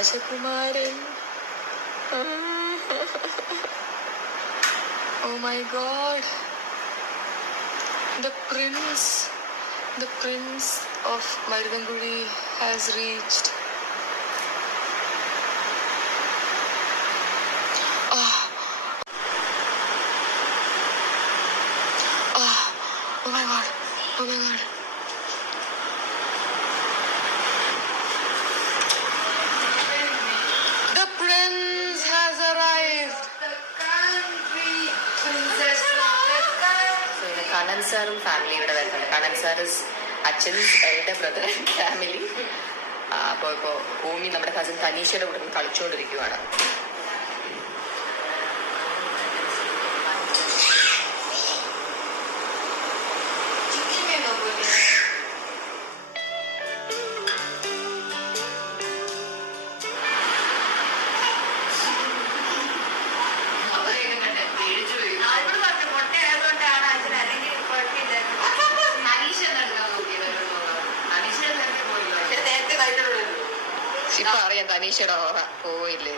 രാജകുമാരൻ. Oh my God. The prince of Marugangudi has reached. Oh my God. The prince has arrived. The country princess of the country. So Kanan sir family ഇവിടെ വരുന്നുണ്ട്. Kanan sir is അച്ഛൻസ് elder brother and family. അപ്പോൾ ഭൂമി നമ്മുടെ cousin തനീഷയുടെ കൂടെ കളിച്ചുകൊണ്ടിരിക്കുകയാണ്. ഇപ്പൊ അറിയാം തനീഷയുടെ ഓറ പോയില്ലേ.